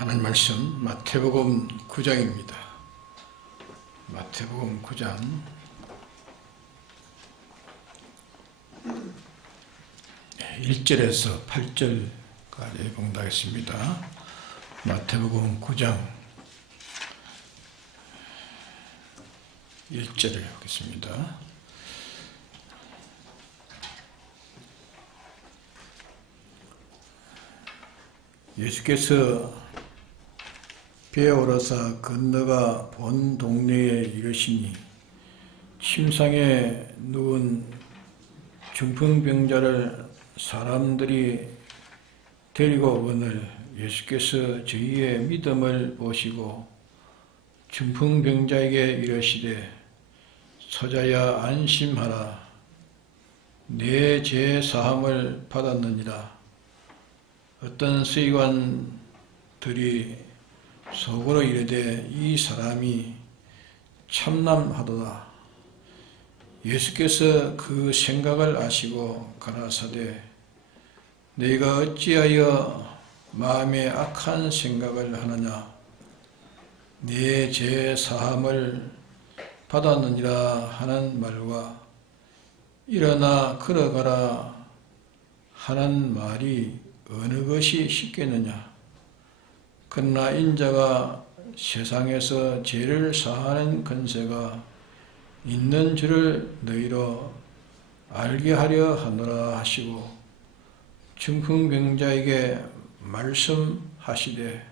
하나님 말씀 마태복음 9장입니다. 마태복음 9장 1절에서 8절까지 봉독하겠습니다. 마태복음 9장 1절을 하겠습니다. 예수께서 배에 오르사 건너가 본 동네에 이르시니 침상에 누운 중풍병자를 사람들이 데리고 오거늘 예수께서 저희의 믿음을 보시고 중풍병자에게 이르시되 서자야 안심하라 내 죄 사함을 받았느니라. 어떤 서기관들이 속으로 이르되 이 사람이 참남하도다. 예수께서 그 생각을 아시고 가라사대 너희가 어찌하여 마음에 악한 생각을 하느냐. 내 죄 사함을 받았느니라 하는 말과 일어나 걸어가라 하는 말이 어느 것이 쉽겠느냐. 그러나 인자가 세상에서 죄를 사하는 권세가 있는 줄을 너희로 알게 하려 하노라 하시고 중풍병자에게 말씀하시되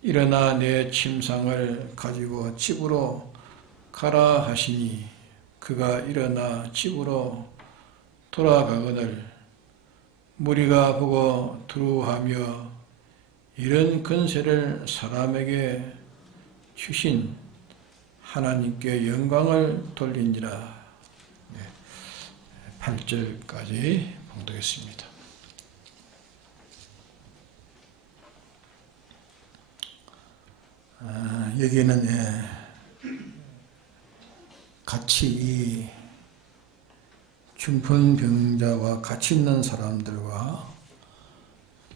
일어나 내 침상을 가지고 집으로 가라 하시니 그가 일어나 집으로 돌아가거늘 무리가 보고 두려워하며 이런 권세를 사람에게 주신 하나님께 영광을 돌리니라. 8절까지 봉독했습니다. 여기는 같이 이 중풍병자와 같이 있는 사람들과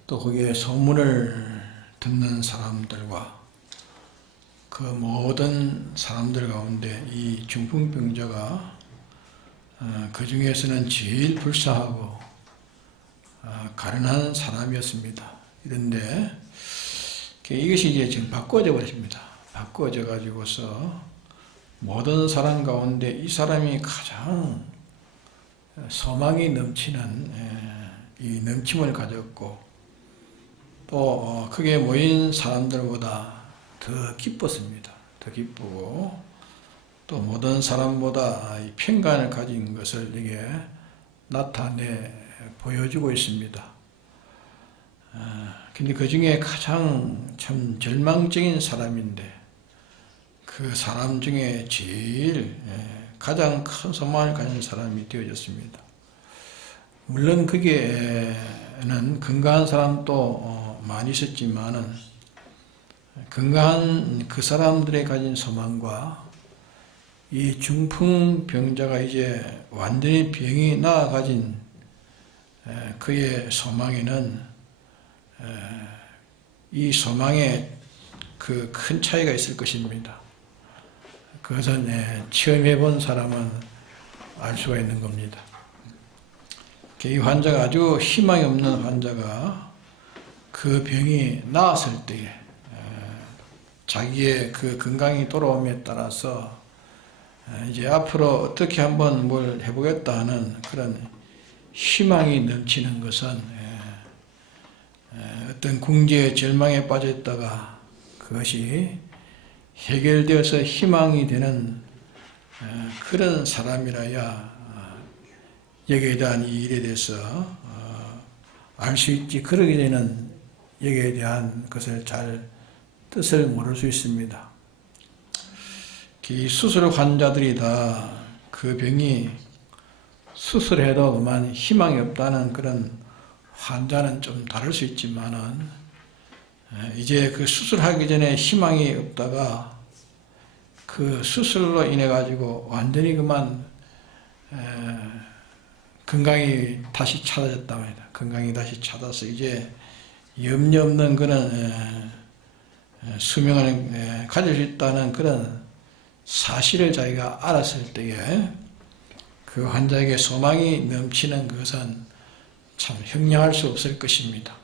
또 거기에 소문을 듣는 사람들과 그 모든 사람들 가운데 이 중풍병자가 그 중에서는 제일 불쌍하고 가련한 사람이었습니다. 그런데 이것이 이제 지금 바꿔져 버렸습니다. 바꿔져 가지고서 모든 사람 가운데 이 사람이 가장 소망이 넘치는 이 넘침을 가졌고 또 크게 모인 사람들보다 더 기뻤습니다. 더 기쁘고 또 모든 사람보다 이 평강을 가진 것을 이게 나타내 보여주고 있습니다. 근데 그 중에 가장 참 절망적인 사람인데 그 사람 중에 제일 가장 큰 소망을 가진 사람이 되어졌습니다. 물론 거기에는 건강한 사람도 많이 있었지만은 건강한 그 사람들의 가진 소망과 이 중풍병자가 이제 완전히 병이 나아 가진 그의 소망에는 이 소망에 그 큰 차이가 있을 것입니다. 그것은 체험해 본 사람은 알 수가 있는 겁니다. 이 환자가 아주 희망이 없는 환자가 그 병이 나았을 때에 자기의 그 건강이 돌아옴에 따라서 이제 앞으로 어떻게 한번 뭘 해보겠다 하는 그런 희망이 넘치는 것은 어떤 궁지의 절망에 빠졌다가 그것이 해결되어서 희망이 되는 그런 사람이라야 여기에 대한 이 일에 대해서 알 수 있지. 그러게 되는 여기에 대한 것을 잘 뜻을 모를 수 있습니다. 이 수술 환자들이 다 그 병이 수술해도 그만 희망이 없다는 그런 환자는 좀 다를 수 있지만은 이제 그 수술하기 전에 희망이 없다가 그 수술로 인해 가지고 완전히 그만 건강이 다시 찾아졌단 말이다. 건강이 다시 찾아서 이제 염려 없는 그런 수명을 가질 수 있다는 그런 사실을 자기가 알았을 때에 그 환자에게 소망이 넘치는 것은 참 형량할 수 없을 것입니다.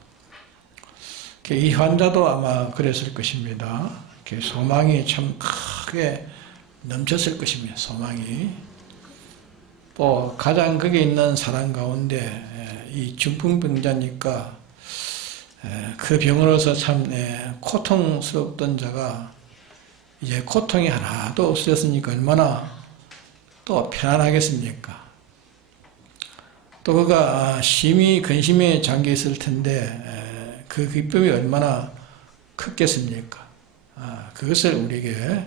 이 환자도 아마 그랬을 것입니다. 소망이 참 크게 넘쳤을 것입니다. 소망이. 또 가장 거기 있는 사람 가운데 이 중풍병자니까 그 병으로서 참 고통스럽던 자가 이제 고통이 하나도 없어졌으니까 얼마나 또 편안하겠습니까? 또 그가 심히 근심에 잠겨 있을 텐데 그 기쁨이 얼마나 크겠습니까? 그것을 우리에게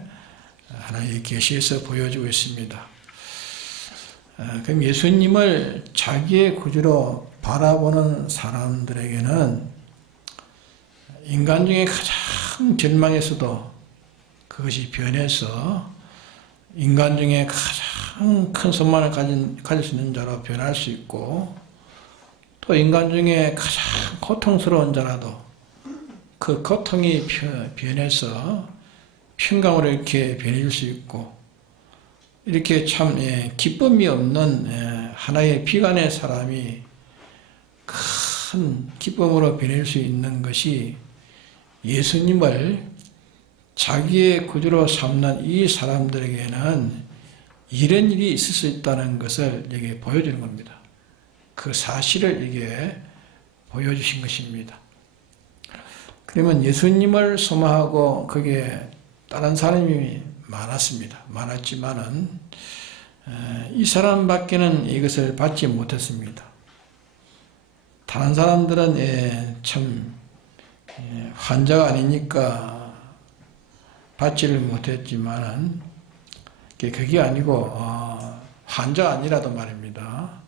하나님의 계시에서 보여주고 있습니다. 그럼 예수님을 자기의 구주로 바라보는 사람들에게는 인간 중에 가장 절망에서도 그것이 변해서 인간 중에 가장 큰 선망을 가질 수 있는 자로 변할 수 있고, 또 인간 중에 가장 고통스러운 자라도 그 고통이 변해서 평강으로 이렇게 변해질 수 있고, 이렇게 참 기쁨이 없는 하나의 비관의 사람이 큰 기쁨으로 변할 수 있는 것이 예수님을 자기의 구주로 삼는 이 사람들에게는 이런 일이 있을 수 있다는 것을 여기에 보여주는 겁니다. 그 사실을 이게 보여주신 것입니다. 그러면 예수님을 소망하고 거기에 다른 사람이 많았습니다. 많았지만은 이 사람밖에는 이것을 받지 못했습니다. 다른 사람들은 참 환자가 아니니까 받지를 못했지만은 그게 아니고 환자가 아니라도 말입니다.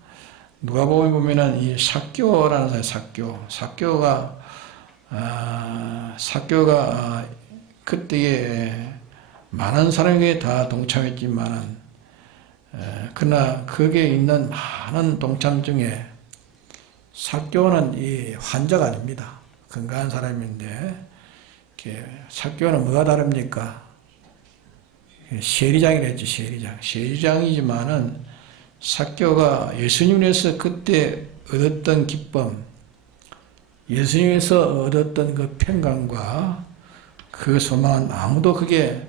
누가복음에 보면은 이 삭개오라는 사람, 삭개오가 그때에 많은 사람에게 다 동참했지만은 그러나 거기에 있는 많은 동참 중에 삭개오는 이 환자가 아닙니다. 건강한 사람인데 삭개오는 뭐가 다릅니까? 세리장이라 했지, 세리장이지만은 삭개오가 예수님에서 그때 얻었던 기쁨, 예수님에서 얻었던 그 평강과 그 소망은 아무도 그게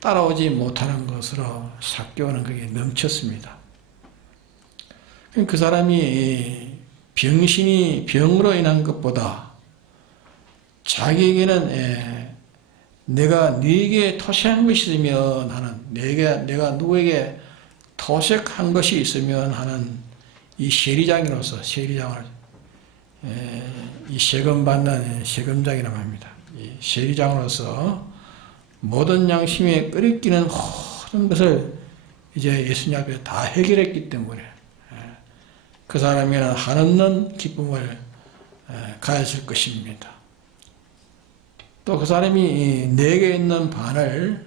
따라오지 못하는 것으로 삭개오는 그게 넘쳤습니다. 그 사람이 병으로 인한 것보다 자기에게는 내가 네게 토식한 것이 있으면 하는, 내가 누구에게 토식한 것이 있으면 하는 이 세리장으로서, 세리장을 이 세금 받는 세금장이라고 합니다. 이 세리장으로서 모든 양심에 끓이끼는 모든 것을 이제 예수님 앞에 다 해결했기 때문에 그 사람에게는 한없는 기쁨을 가졌을 것입니다. 또 그 사람이 내게 있는 반을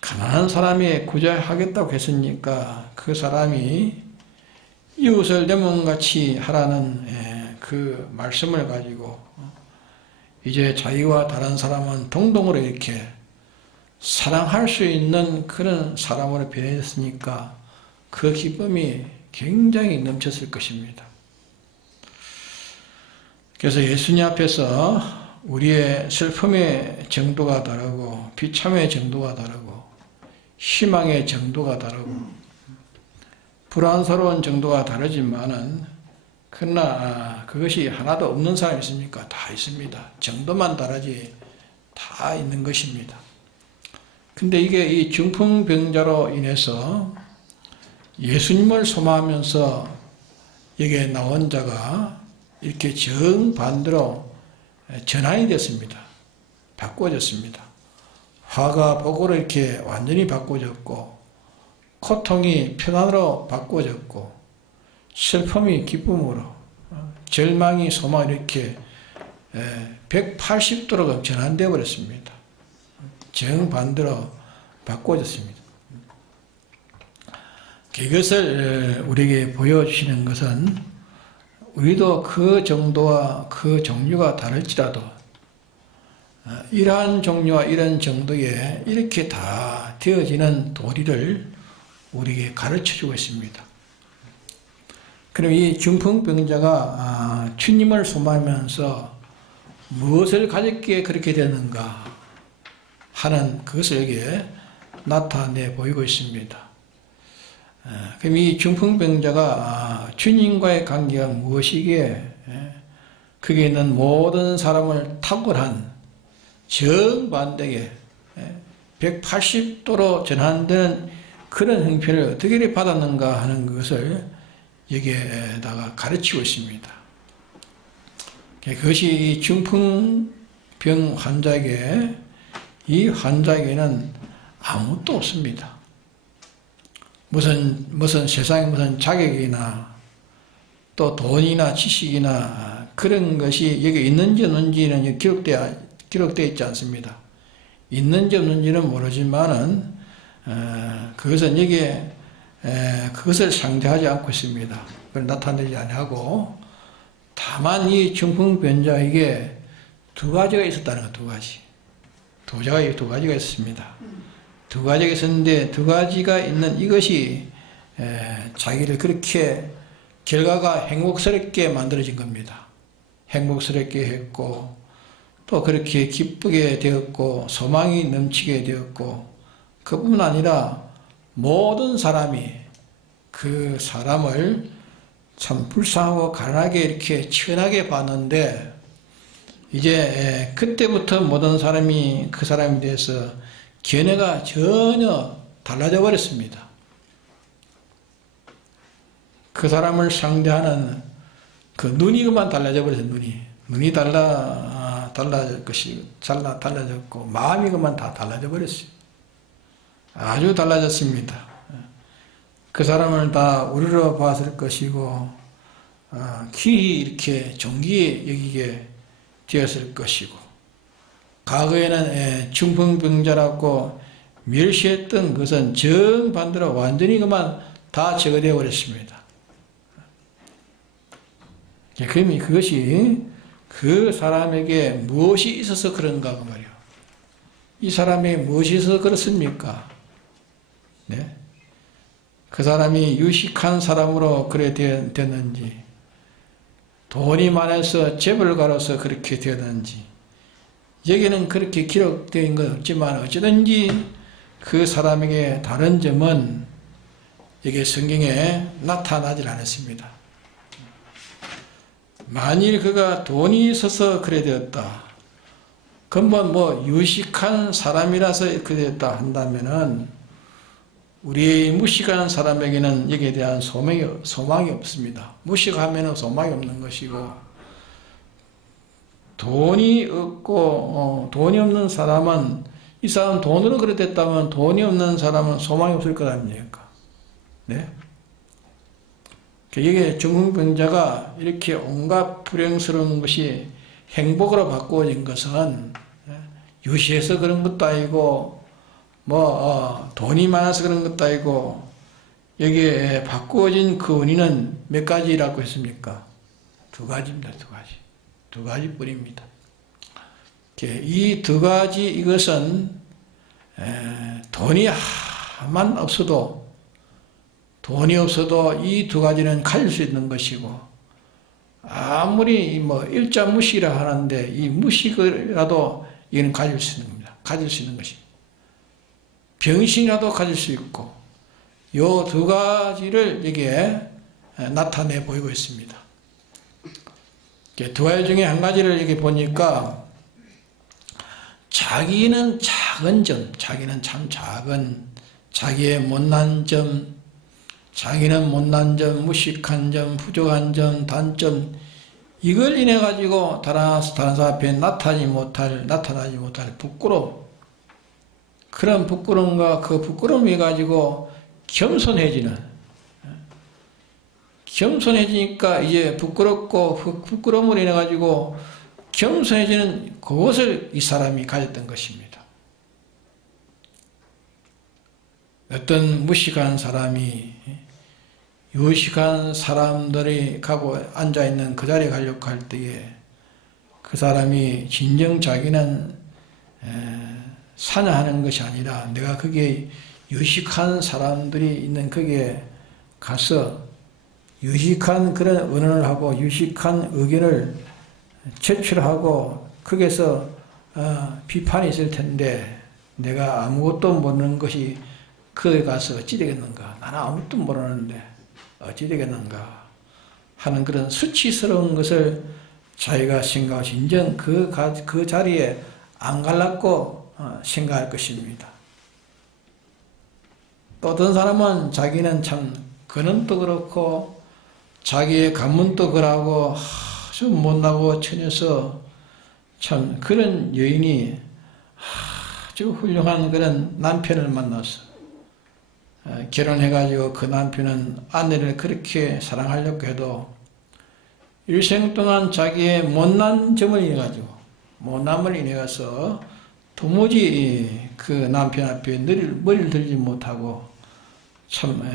가난한 사람이 구제하겠다고 했으니까 그 사람이 이웃을 내 몸같이 하라는 그 말씀을 가지고 이제 자기와 다른 사람은 동등으로 이렇게 사랑할 수 있는 그런 사람으로 변했으니까 그 기쁨이 굉장히 넘쳤을 것입니다. 그래서 예수님 앞에서 우리의 슬픔의 정도가 다르고 비참의 정도가 다르고 희망의 정도가 다르고 불안스러운 정도가 다르지만은 그러나 그것이 하나도 없는 사람이 있습니까? 다 있습니다. 정도만 다르지 다 있는 것입니다. 근데 이게 이 중풍병자로 인해서 예수님을 소망하면서 여기에 나온 자가 이렇게 정반대로 전환이 됐습니다. 바꿔졌습니다. 화가 복으로 이렇게 완전히 바꿔졌고, 고통이 평안으로 바꿔졌고, 슬픔이 기쁨으로, 절망이 소망으로 이렇게 180도로 전환되어 버렸습니다. 정반대로 바꿔졌습니다. 이것을 우리에게 보여주시는 것은 우리도 그 정도와 그 종류가 다를지라도 이러한 종류와 이런 정도의 이렇게 다 되어지는 도리를 우리에게 가르쳐주고 있습니다. 그럼 이 중풍병자가 주님을 소망하면서 무엇을 가졌기에 그렇게 되는가 하는 그것을 여기에 나타내 보이고 있습니다. 그럼 이 중풍병자가 주님과의 관계가 무엇이기에 거기에 있는 모든 사람을 탁월한 정반대에 180도로 전환되는 그런 형편을 어떻게 받았는가 하는 것을 여기에다가 가르치고 있습니다. 그것이 중풍병 환자에게, 이 환자에게는 아무것도 없습니다. 무슨 세상에 무슨 자격이나 또 돈이나 지식이나 그런 것이 여기 있는지 없는지는 기록되어 있지 않습니다. 있는지 없는지는 모르지만은 그것은 여기에 그것을 상대하지 않고 있습니다. 그걸 나타내지 아니하고, 다만 이 중풍병자에게 두 가지가 있었다는 것, 두 가지. 두 가지가 있습니다. 두 가지가 있었는데 두 가지가 있는 이것이 자기를 그렇게 결과가 행복스럽게 만들어진 겁니다. 행복스럽게 했고 또 그렇게 기쁘게 되었고 소망이 넘치게 되었고, 그뿐 아니라 모든 사람이 그 사람을 참 불쌍하고 가난하게 이렇게 치근하게 봤는데, 이제 그때부터 모든 사람이 그 사람에 대해서 견해가 전혀 달라져 버렸습니다. 그 사람을 상대하는 그 눈이 그만 달라져 버렸어요. 눈이 달라졌고 마음이 그만 다 달라져 버렸어요. 아주 달라졌습니다. 그 사람을 다 우러러 봤을 것이고 귀히 이렇게 존귀히 여기게 되었을 것이고, 과거에는 중풍병자라고 멸시했던 것은 정반대로 완전히 그만 다 제거되어 버렸습니다. 그러면 그것이 그 사람에게 무엇이 있어서 그런가 그 말이에요. 이 사람에게 무엇이 있어서 그렇습니까? 네? 그 사람이 유식한 사람으로 그래 되었는지, 돈이 많아서 재벌가로서 그렇게 되었는지, 여기는 그렇게 기록된 건 없지만 어찌든지 그 사람에게 다른 점은 여기 성경에 나타나질 않았습니다. 만일 그가 돈이 있어서 그래 되었다, 근본 유식한 사람이라서 그래 되었다 한다면은 우리 무식한 사람에게는 여기에 대한 소망이 없습니다. 무식하면 소망이 없는 것이고, 돈이 없고 돈이 없는 사람은, 이 사람 돈으로 그래 됐다면 돈이 없는 사람은 소망이 없을 것 아닙니까? 네? 여기에 중풍병자가 이렇게 온갖 불행스러운 것이 행복으로 바꾸어진 것은 유시해서 그런 것도 아니고 돈이 많아서 그런 것도 아니고, 여기에 바꾸어진 그 원인은 몇 가지라고 했습니까? 두 가지입니다. 두 가지뿐입니다. 이 두 가지, 이것은 돈이 하나만 없어도 이 두 가지는 가질 수 있는 것이고, 아무리 일자 무식이라 하는데 이 무식이라도 이는 가질 수 있는 겁니다. 가질 수 있는 것입니다. 병신이라도 가질 수 있고, 이 두 가지를 여기에 나타내 보이고 있습니다. 두 가지 중에 한 가지를 여기 보니까, 자기는 작은 점, 자기는 참 작은, 자기의 못난 점, 무식한 점, 부족한 점, 단점, 이걸 인해 가지고 다른 사람 앞에 나타나지 못할 부끄러움, 그런 부끄러움과 그 부끄러움이 가지고 겸손해지니까 이제 부끄럽고 부끄러움으로 인해 가지고 겸손해지는 그것을 이 사람이 가졌던 것입니다. 어떤 무식한 사람이 유식한 사람들이 가고 앉아있는 그 자리에 가려고 할 때에 그 사람이 진정 자기는 사냐하는 것이 아니라 내가 거기에 유식한 사람들이 있는 거기에 가서 유식한 그런 언어를 하고 유식한 의견을 제출하고 거기에서 비판이 있을 텐데 내가 아무것도 모르는 것이 거기 가서 어찌 되겠는가, 나는 아무것도 모르는데 어찌 되겠는가 하는 그런 수치스러운 것을 자기가 생각하고 진정 그 자리에 안 갈라고 생각할 것입니다. 또 어떤 사람은 자기는 참 그놈도 그렇고 자기의 가문도 그러고 아주 못나고 처녀서 참 그런 여인이 아주 훌륭한 그런 남편을 만나서 결혼해가지고 그 남편은 아내를 그렇게 사랑하려고 해도 일생 동안 자기의 못난 점을 인해가지고 못남을 인해서 도무지 그 남편 앞에 머리를 들지 못하고 참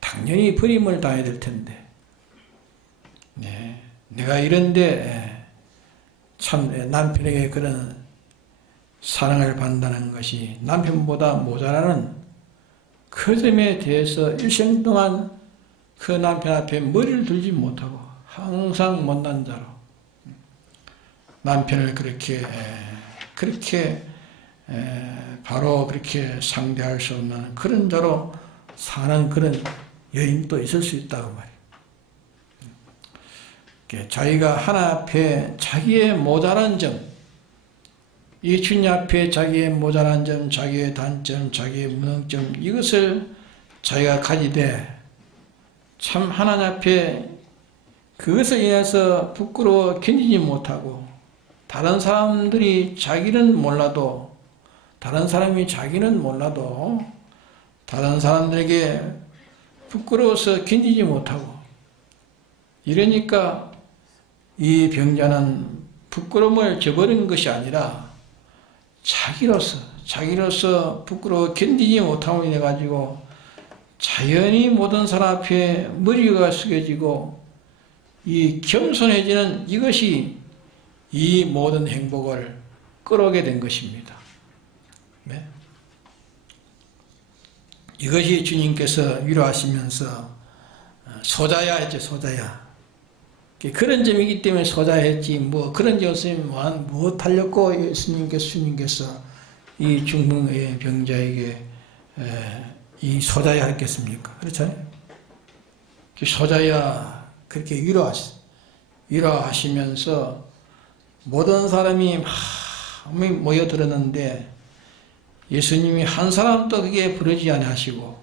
당연히 버림을 당해야 될 텐데 내가 이런데 참 남편에게 그런 사랑을 받는다는 것이 남편보다 모자라는 그 점에 대해서 일생 동안 그 남편 앞에 머리를 들지 못하고 항상 못난 자로 남편을 그렇게 바로 그렇게 상대할 수 없는 그런 자로 사는 그런 여인도 있을 수 있다고 말이에요. 자기가 하나 앞에 자기의 모자란 점, 이 주님 앞에 자기의 모자란 점, 자기의 단점, 자기의 무능점, 이것을 자기가 가지되 참 하나님 앞에 그것을 인해서 부끄러워 견디지 못하고 다른 사람들이 자기는 몰라도 다른 사람이 자기는 몰라도 다른 사람들에게 부끄러워서 견디지 못하고 이러니까 이 병자는 부끄러움을 저버린 것이 아니라 자기로서 부끄러워 견디지 못함으로 인해 가지고 자연히 모든 사람 앞에 머리가 숙여지고 이 겸손해지는 이것이 이 모든 행복을 끌어오게 된 것입니다. 네? 이것이 주님께서 위로하시면서 소자야 했죠. 소자야. 그런 점이기 때문에 소자야 했지 뭐 그런 점 없으면 무엇 하려고 주님께서 이 중풍의 병자에게 이 소자야 했겠습니까? 그렇잖아요. 소자야 그렇게 위로하시면서 모든 사람이 막 모여들었는데 예수님이 한 사람도 그게 부르지 아니하시고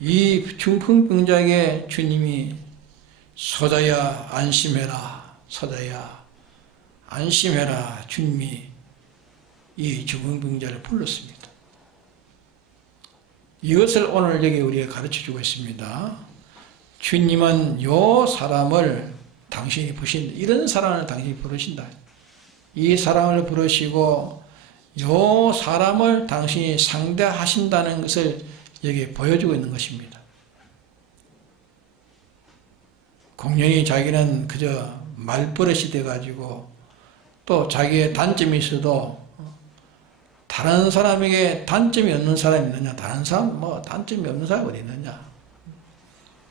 이 중풍병자에게 주님이 소자야 안심해라, 소자야 안심해라, 주님이 이 중풍병자를 불렀습니다. 이것을 오늘 여기 우리에게 가르쳐주고 있습니다. 주님은 요 사람을 당신이 부르신다. 이런 사람을 당신이 부르신다. 이 사람을 부르시고 요 사람을 당신이 상대하신다는 것을 여기 보여주고 있는 것입니다. 공연히 자기는 그저 말버릇이 돼가지고 또 자기의 단점이 있어도 다른 사람에게 단점이 없는 사람이 있느냐? 다른 사람 뭐 단점이 없는 사람이 어디 있느냐?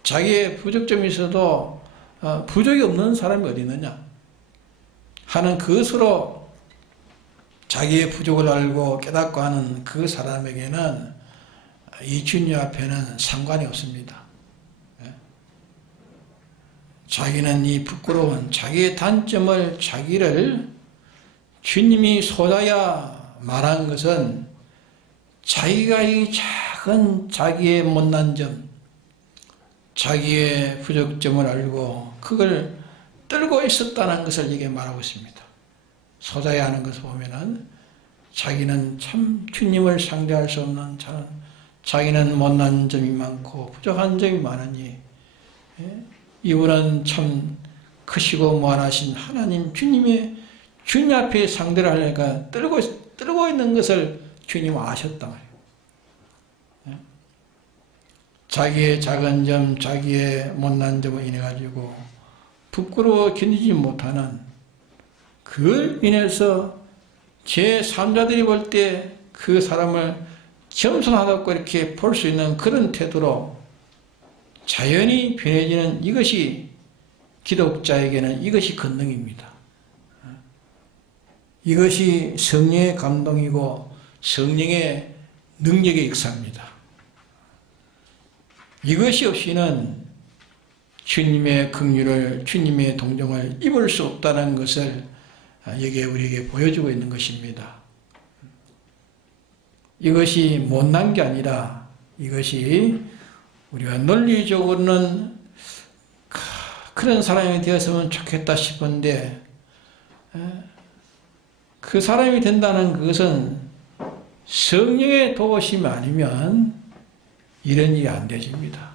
자기의 부족점이 있어도 부족이 없는 사람이 어디 있느냐? 하는 그것으로 자기의 부족을 알고 깨닫고 하는 그 사람에게는 이 주님 앞에는 상관이 없습니다. 자기는 이 부끄러운 자기의 단점을 자기를 주님이 소자야 말한 것은 자기가 이 작은 자기의 못난 점, 자기의 부족점을 알고 그걸 떨고 있었다는 것을 이게 말하고 있습니다. 소자야 하는 것을 보면은 자기는 참 주님을 상대할 수 없는 자기는 못난 점이 많고 부족한 점이 많으니 이분은 참 크시고 무한하신 하나님 주님 앞에 상대를 하려니까 떨고 있는 것을 주님은 아셨단 말이에요. 자기의 작은 점, 자기의 못난 점을 인해 가지고 부끄러워 견디지 못하는, 그걸 인해서 제3자들이 볼 때 그 사람을 겸손하다고 이렇게 볼 수 있는 그런 태도로 자연히 변해지는, 이것이 기독자에게는 이것이 권능입니다. 이것이 성령의 감동이고 성령의 능력의 역사입니다. 이것이 없이는 주님의 긍휼을, 주님의 동정을 입을 수 없다는 것을 여기에 우리에게 보여주고 있는 것입니다. 이것이 못난 게 아니라, 이것이 우리가 논리적으로는 그런 사람이 되었으면 좋겠다 싶은데, 그 사람이 된다는 그것은 성령의 도우심이 아니면 이런 일이 안 되집니다.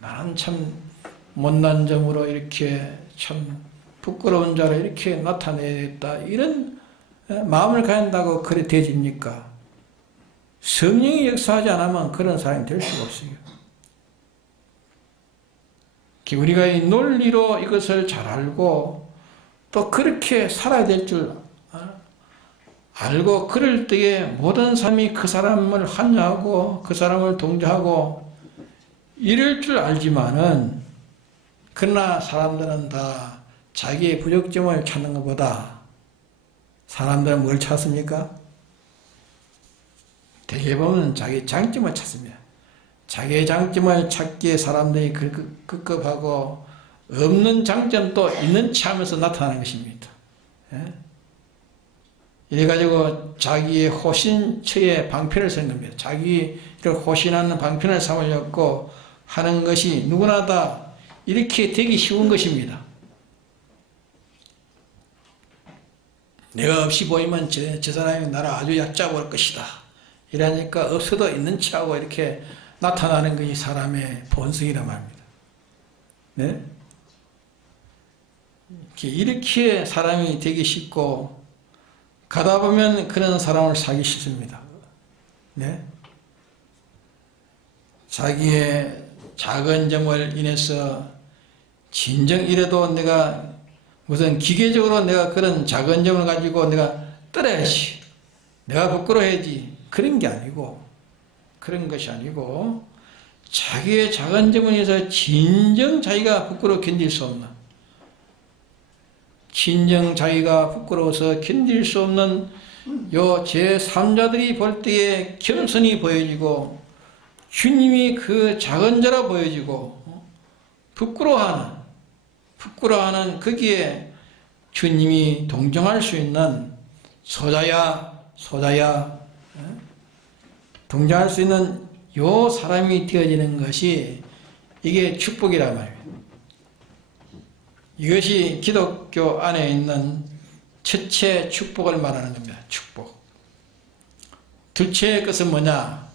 나는 참 못난 점으로 이렇게 참 부끄러운 자로 이렇게 나타내야겠다, 이런 마음을 가진다고 그래 되집니까? 성령이 역사하지 않으면 그런 사람이 될 수가 없어요. 우리가 이 논리로 이것을 잘 알고 또 그렇게 살아야 될 줄 알고, 그럴 때에 모든 사람이 그 사람을 환영하고 그 사람을 동조하고 이럴 줄 알지만은, 그러나 사람들은 다 자기의 부족점을 찾는 것보다 사람들은 뭘 찾습니까? 대개 보면 자기 장점을 찾습니다. 자기의 장점을 찾기에 사람들이 급급하고 없는 장점도 있는 체 하면서 나타나는 것입니다. 이래가지고 자기의 호신처에 방편을 쓰는 겁니다. 자기를 호신하는 방편을 삼으려고 하는 것이 누구나 다 이렇게 되기 쉬운 것입니다. 내가 없이 보이면 저 사람이 나를 아주 얕잡을 것이다, 이러니까 없어도 있는 체하고 이렇게 나타나는 것이 사람의 본성이란 말입니다. 네? 이렇게 사람이 되기 쉽고, 가다 보면 그런 사람을 사기 쉽습니다. 네? 자기의 작은 점을 인해서 진정 이래도 내가 무슨 기계적으로 내가 그런 작은 점을 가지고 내가 떨어야지, 내가 부끄러워야지, 그런 게 아니고, 그런 것이 아니고, 자기의 작은 점을 인해서 진정 자기가 부끄러워 견딜 수 없는, 진정 자기가 부끄러워서 견딜 수 없는 요 제3자들이 볼 때에 겸손히 보여지고, 주님이 그 작은 자라 보여지고, 부끄러워하는 거기에 주님이 동정할 수 있는 소자야 동정할 수 있는 요 사람이 되어지는 것이, 이게 축복이란 말이에요. 이것이 기독교 안에 있는 첫째 축복을 말하는 겁니다. 축복. 둘째 것은 뭐냐?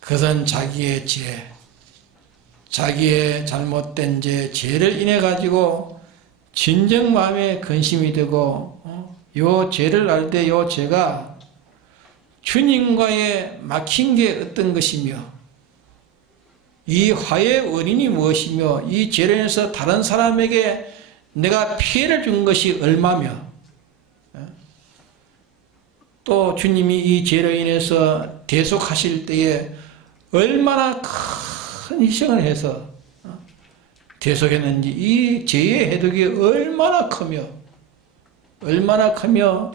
그것은 자기의 죄, 자기의 잘못된 죄를 인해 가지고 진정 마음에 근심이 되고, 요 죄를 알 때 요 죄가 주님과의 막힌 게 어떤 것이며, 이 화의 원인이 무엇이며, 이 죄로 인해서 다른 사람에게 내가 피해를 준 것이 얼마며, 또 주님이 이 죄로 인해서 대속하실 때에 얼마나 큰 희생을 해서 대속했는지, 이 죄의 해독이 얼마나 크며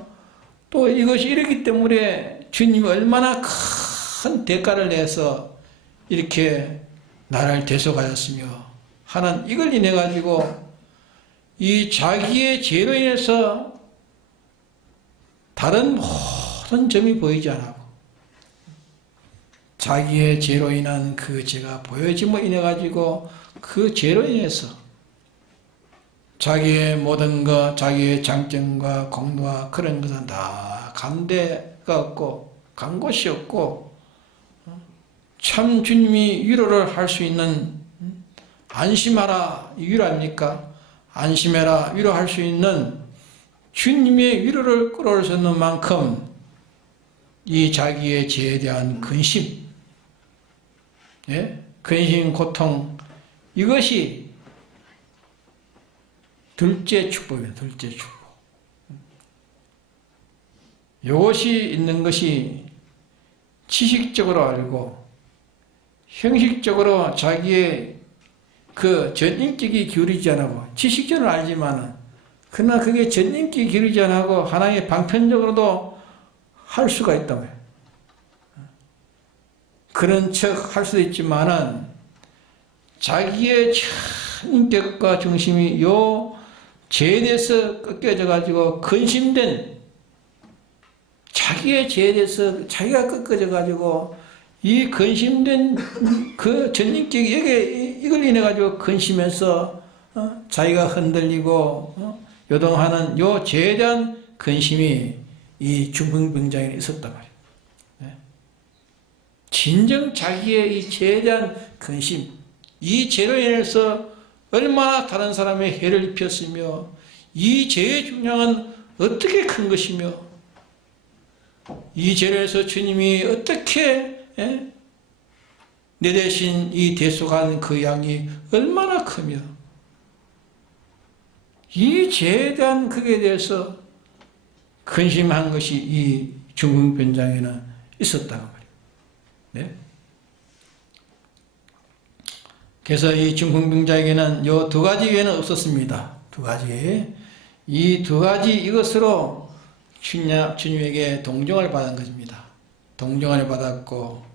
또 이것이 이렇기 때문에 주님이 얼마나 큰 대가를 내서 이렇게 나를 대속하였으며 하는, 이걸 인해 가지고 이 자기의 죄로 인해서 다른 모든 점이 보이지 않고, 자기의 죄로 인한 그 죄가 보여짐을 인해 가지고 그 죄로 인해서 자기의 모든 것, 자기의 장점과 공로와 그런 것은 다 간 데가 없고 간 곳이 없고, 참 주님이 위로를 할 수 있는, 안심하라, 위로 아닙니까? 안심해라, 위로할 수 있는 주님의 위로를 끌어올 수 있는 만큼 이 자기의 죄에 대한 근심, 예? 근심, 고통, 이것이 둘째 축복이에요. 둘째 축복. 이것이 있는 것이 지식적으로 알고 형식적으로 자기의 그 전인격이 기울이지 않고 지식적으로 알지만은 그러나 그게 전인격이 기울이지 않고 하나의 방편적으로도 할 수가 있단 말이에요. 그런 척 할 수도 있지만은 자기의 전인격과 중심이 요 죄에서 꺾여져 가지고 근심된 자기의 죄에서 자기가 꺾어져 가지고 이 근심된 그 전인격이 여기에 이걸 인해 가지고 근심해서 자기가 흔들리고 요동하는 요 죄에 대한 근심이 이 중풍병자에게 있었단 말이에요. 네? 진정 자기의 이 죄에 대한 근심, 이 죄로 인해서 얼마나 다른 사람의 해를 입혔으며 이 죄의 중량은 어떻게 큰 것이며 이 죄로 해서 주님이 어떻게 내 대신 이 대속한 그 양이 얼마나 크며 이 죄에 대한 그에 대해서 근심한 것이 이 중풍병자에게는 있었다고 말이에요. 네? 그래서 이 중풍병자에게는 요 두 가지 외에는 없었습니다. 두 가지. 이 두 가지 이것으로 주님에게 동정을 받은 것입니다. 동정을 받았고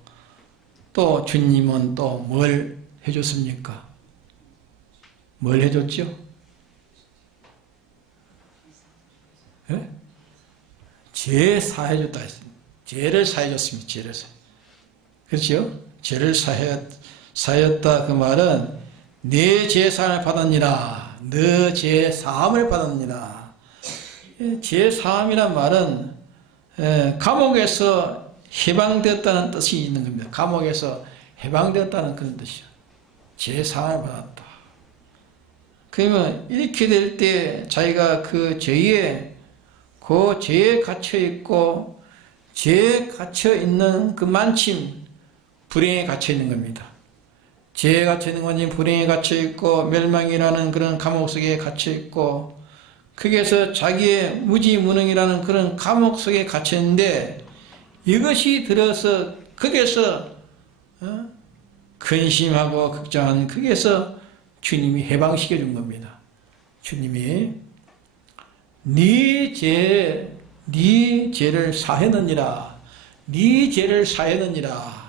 또 주님은 또 뭘 해줬습니까? 뭘 해줬죠? 네? 죄 사해줬다 했습니다. 죄를 사해줬습니다. 죄를 사해. 그렇죠? 죄를 사했다 그 말은 내 죄사함을 받았니라. 너 죄사함을 받았니라. 죄사함이란 말은 감옥에서 해방되었다는 뜻이 있는 겁니다. 감옥에서 해방되었다는 그런 뜻이죠. 죄사함을 받았다. 그러면 이렇게 될 때 자기가 그 죄에 갇혀 있고 죄에 갇혀 있는 그 만침 불행에 갇혀 있는 겁니다. 죄에 갇혀 있는 건지 불행에 갇혀 있고 멸망이라는 그런 감옥 속에 갇혀 있고 거기에서 자기의 무지무능이라는 그런 감옥 속에 갇혀 있는데 이것이 들어서 거기에서 근심하고 걱정하는 거기에서 주님이 해방시켜 준 겁니다. 주님이 네 죄를 사했느니라. 네 죄를 사했느니라.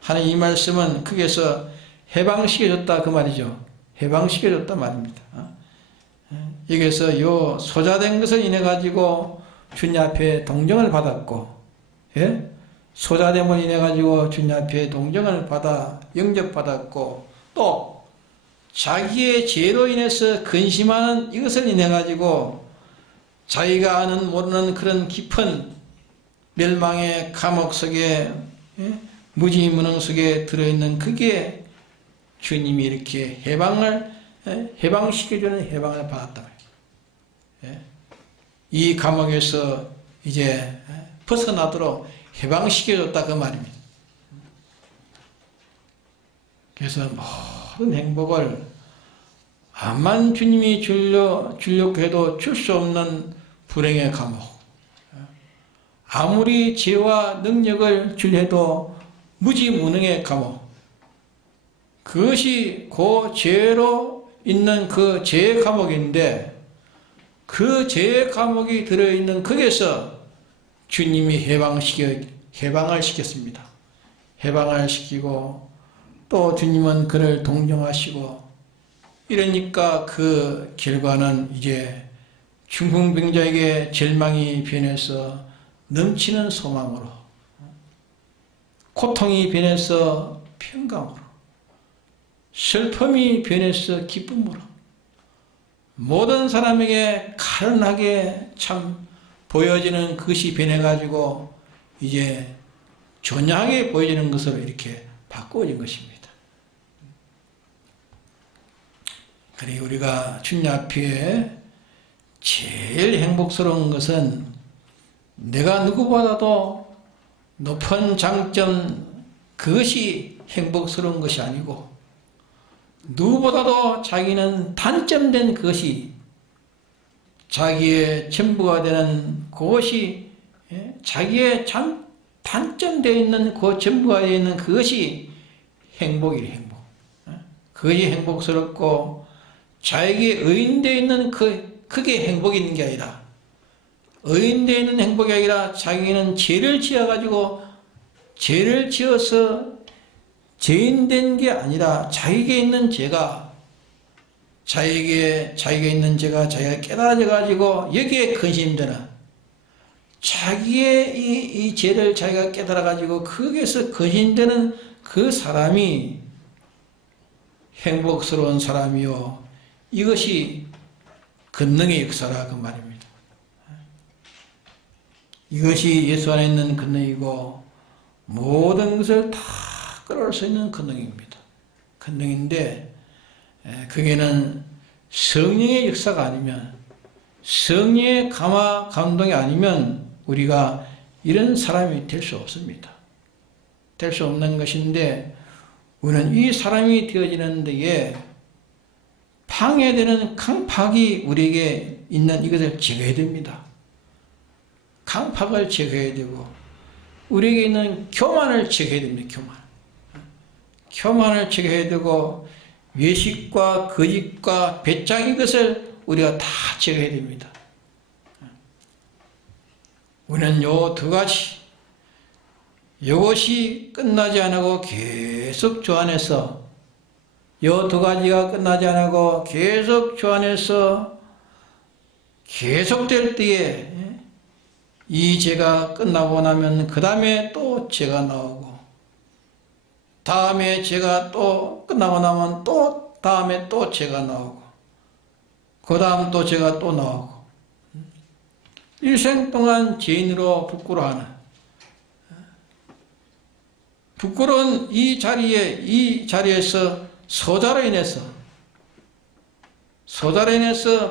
하는 이 말씀은 거기에서 해방시켜줬다 그 말이죠. 해방시켜줬다 말입니다. 여기서 요 소자된 것을 인해 가지고 주님 앞에 동정을 받았고, 예? 소자됨을 인해 가지고 주님 앞에 동정을 받아 영접받았고, 또 자기의 죄로 인해서 근심하는 이것을 인해 가지고 자기가 아는 모르는 그런 깊은 멸망의 감옥 속에 무지무능 속에 들어있는 그게 주님이 이렇게 해방시켜주는 해방을 받았다. 이 감옥에서 이제 벗어나도록 해방시켜줬다 그 말입니다. 그래서 모든 행복을 암만 주님이 주려고 해도 줄 수 없는 불행의 감옥, 아무리 죄와 능력을 주려 해도 무지무능의 감옥, 그것이 그 죄로 있는 그 죄의 감옥인데 그 죄의 감옥이 들어있는 거기에서 주님이 해방을 시켰습니다. 해방을 시키고 또 주님은 그를 동정하시고 이러니까 그 결과는 이제 중풍병자에게 절망이 변해서 넘치는 소망으로, 고통이 변해서 평강으로, 슬픔이 변해서 기쁨으로, 모든 사람에게 가련하게 참 보여지는 그것이 변해가지고 이제 존귀하게 보여지는 것으로 이렇게 바꾸어진 것입니다. 그래 우리가 주님 앞에 제일 행복스러운 것은 내가 누구보다도 높은 장점, 그것이 행복스러운 것이 아니고 누구보다도 자기는 단점된 그것이 자기의 전부가 되는 그것이 자기의 단점되어 있는 그 전부가 되어 있는 그것이 행복이래. 행복. 그것이 행복스럽고 자에게 의인되어 있는 그게 행복이 있는 게 아니라 의인되어 있는 행복이 아니라 자기는 죄를 지어가지고 죄를 지어서 죄인된 게 아니라 자기에게 있는 죄가 자기가 있는 죄가 자기가 깨달아져 가지고 여기에 근심되는 자기의 이 죄를 자기가 깨달아 가지고 거기에서 근심되는 그 사람이 행복스러운 사람이요 이것이 권능의 역사라 그 말입니다. 이것이 예수 안에 있는 권능이고 모든 것을 다 끌어올 수 있는 권능입니다. 권능인데 그게는 성령의 역사가 아니면 성령의 감화 감동이 아니면 우리가 이런 사람이 될 수 없습니다. 될 수 없는 것인데 우리는 이 사람이 되어지는 데에 방해되는 강팍이 우리에게 있는 이것을 제거해야 됩니다. 강팍을 제거해야 되고 우리에게 있는 교만을 제거해야 됩니다. 교만을 제거해야 되고 외식과 거짓과 배짱 이것을 우리가 다 제거해야 됩니다. 우리는 요 두 가지 이것이 끝나지 않고 계속 주 안에서 요 두 가지가 끝나지 않고 계속 주 안에서 계속될 때에 이 죄가 끝나고 나면 그 다음에 또 죄가 나오고 다음에 죄가 또 끝나고 나면 또 다음에 또 죄가 나오고 그 다음 또 죄가 또 나오고 일생 동안 죄인으로 부끄러워하는 부끄러운 이 자리에서 소자로 인해서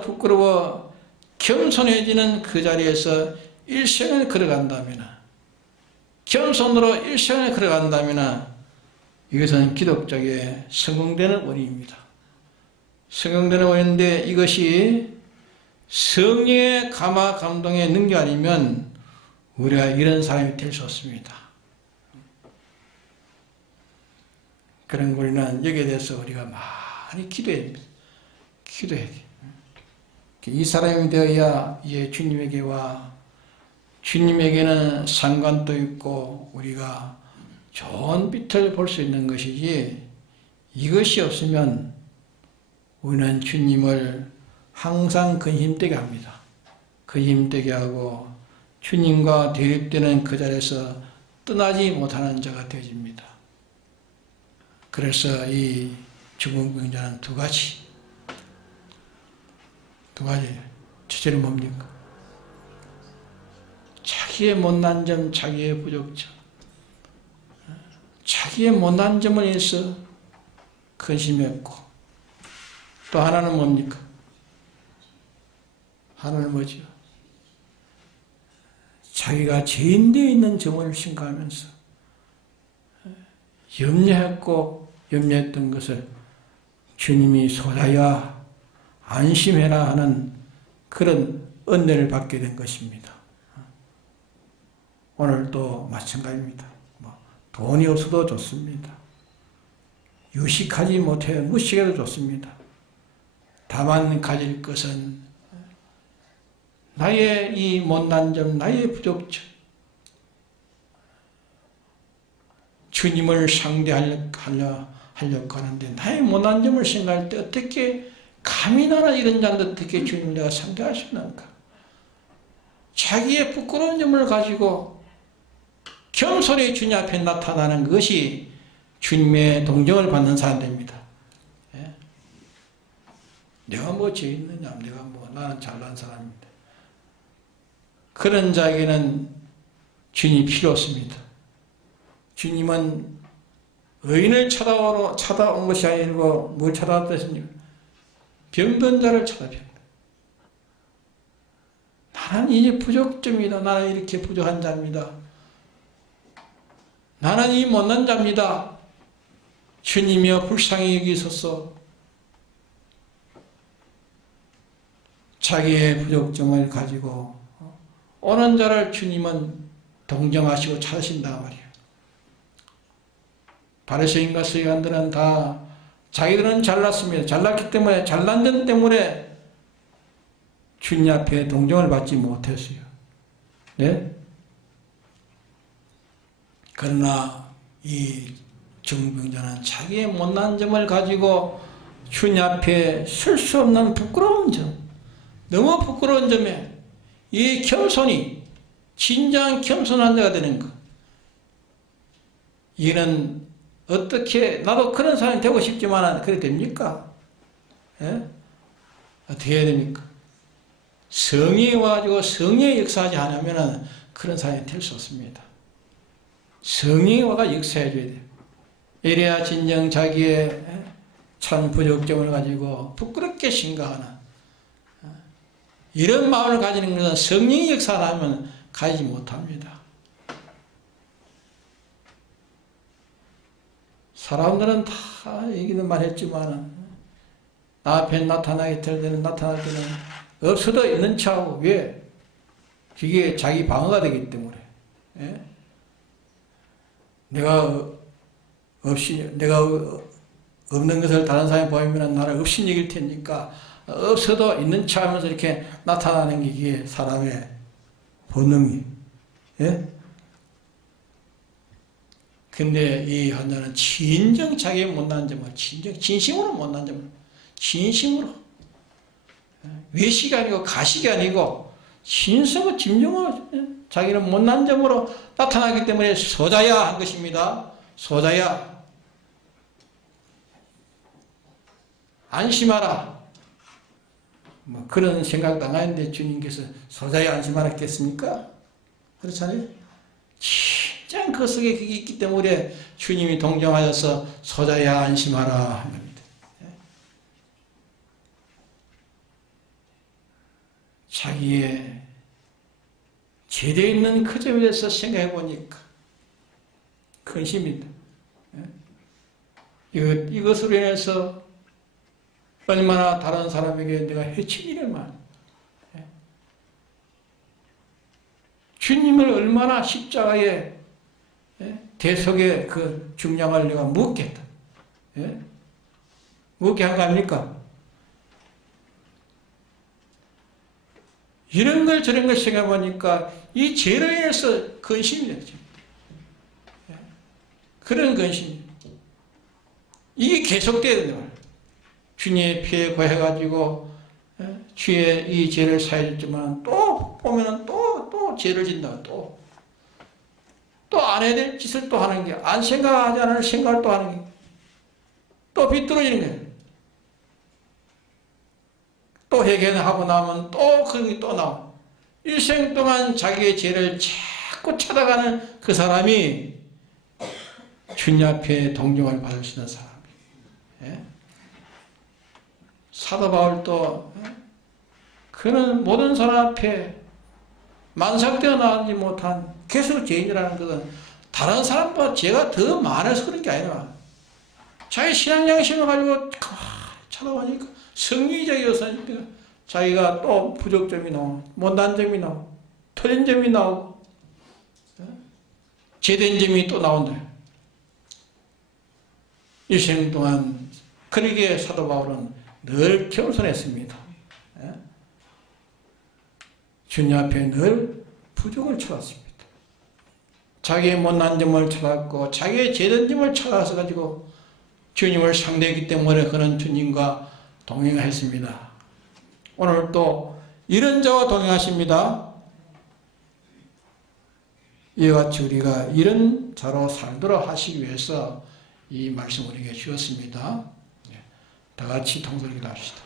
부끄러워 겸손해지는 그 자리에서 일생을 걸어간다면 겸손으로 일생을 걸어간다면 이것은 기독적의 성공되는 원인입니다. 성공되는 원인인데 이것이 성령의 감화 감동의 능력 아니면 우리가 이런 사람이 될 수 없습니다. 그런 우리는 여기에 대해서 우리가 많이 기도해야 됩니다. 기도해야 돼요. 이 사람이 되어야 주님에게와 주님에게는 상관도 있고 우리가 좋은 빛을 볼 수 있는 것이지 이것이 없으면 우리는 주님을 항상 근심되게 합니다. 근심되게 하고 주님과 대립되는 그 자리에서 떠나지 못하는 자가 되어집니다. 그래서 이 죽은 병자는 두 가지 첫째는 뭡니까? 자기의 못난 점, 자기의 부족점, 자기의 못난 점을 인해서 근심했고 또 하나는 뭡니까? 하나는 뭐죠? 자기가 죄인되어 있는 점을 생각하면서 염려했던 것을 주님이 소자야 안심해라 하는 그런 은혜를 받게 된 것입니다. 오늘도 마찬가지입니다. 돈이 없어도 좋습니다. 유식하지 못해 무식해도 좋습니다. 다만 가질 것은 나의 이 못난 점, 나의 부족점, 주님을 상대하려고 하는데 나의 못난 점을 생각할 때 어떻게 감히 나는 이런 자인데 어떻게 주님을 내가 상대할 수 있는가? 자기의 부끄러운 점을 가지고 겸손히 주님 앞에 나타나는 것이 주님의 동정을 받는 사람입니다. 예? 내가 뭐 죄 있느냐? 나는 잘난 사람입니다. 그런 자에게는 주님이 필요 없습니다. 주님은 의인을 찾아온 것이 아니고 뭘 찾아왔다 했습니까? 병든 자를 찾아뵙니다. 나는 이 부족점이다. 나는 이렇게 부족한 자입니다. 나는 이 못난 자입니다. 주님이여 불쌍히 여기소서. 자기의 부족점을 가지고 오는 자를 주님은 동정하시고 찾으신단 말이에요. 바리새인과 서기관들은 다 자기들은 잘났습니다. 잘났기 때문에, 잘난 점 때문에 주님 앞에 동정을 받지 못했어요. 네? 그러나 이 정병자는 자기의 못난 점을 가지고 주님 앞에 설 수 없는 부끄러운 점, 너무 부끄러운 점에 이 겸손이 진정한 겸손한 자가 되는 것. 이는 어떻게, 나도 그런 사람이 되고 싶지만 그래 됩니까? 예? 어떻게 해야 됩니까? 성령이 와가지고 성령이 역사하지 않으면 그런 사람이 될 수 없습니다. 성령이 와가 역사해 줘야 돼요. 이래야 진정 자기의 참 부족점을 가지고 부끄럽게 생각하는 이런 마음을 가지는 것은 성령이 역사하면 가지지 못합니다. 사람들은 다 얘기는 말했지만 나 앞에 나타나게 될 때는 나타날 때는 없어도 있는 척하고. 왜? 그게 자기 방어가 되기 때문에. 예? 내가 없는 것을 다른 사람이 보이면 나를 없인 얘기일 테니까 없어도 있는 척 하면서 이렇게 나타나는 게 이게 사람의 본능이. 예? 근데 이 환자는 진정 자기의 못난 점을, 진심으로 못난 점을, 진심으로. 외식이 아니고 가식이 아니고, 진심으로, 진정으로 자기는 못난 점으로 나타나기 때문에 소자야 한 것입니다. 소자야. 안심하라. 뭐 그런 생각도 안 하는데 주님께서 소자야 안심하라 했겠습니까? 그렇잖아요? 진짜 그 속에 그게 있기 때문에 주님이 동정하여서 소자야 안심하라 합니다. 자기의 제대로 있는 그 점에 대해서 생각해 보니까 근심입니다. 이것으로 인해서 얼마나 다른 사람에게 내가 해칠 일을 많이, 주님을 얼마나 십자가에 대속의 그 중량을 내가 묻겠다. 묻게 한 거 아닙니까? 이런 걸 저런 걸 생각해보니까 이 죄로 인해서 근심이 되죠. 그런 근심. 이게 계속돼야 된다 말이에요. 주님의 피에 거해가지고 주의 이 죄를 사해줬지만 또 보면은 또 죄를 진다. 또 안 해야 될 짓을 또 하는 게, 안 생각하지 않을 생각을 또 하는 게, 또 비뚤어지는 거예요. 또 회개하고 나면 또 그런 게 또 나와. 일생 동안 자기의 죄를 자꾸 찾아가는 그 사람이 주님 앞에 동정을 받을 수 있는 사람이에요. 사도 바울도 그는 모든 사람 앞에 만삭되어 나오지 못한 계속 죄인이라는 것은 다른 사람보다 죄가 더 많아서 그런 게 아니라 자기 신앙 양심을 가지고 찾아보니까 성리적이어서 자기가 또 부족점이 나오고 못난 점이 나오고 틀린 점이 나오고 제된 점이 또 나온다. 일생 동안 그러기에 사도 바울은 늘 겸손했습니다. 주님 앞에 늘 부족을 찾았습니다. 자기의 못난 점을 찾았고 자기의 제된 점을 찾아서 가지고 주님을 상대했기 때문에 그는 주님과 동행했습니다. 오늘 또 이런 자와 동행하십니다. 이와 같이 우리가 이런 자로 살도록 하시기 위해서 이 말씀을 우리에게 주었습니다. 다 같이 통솔기도 합시다.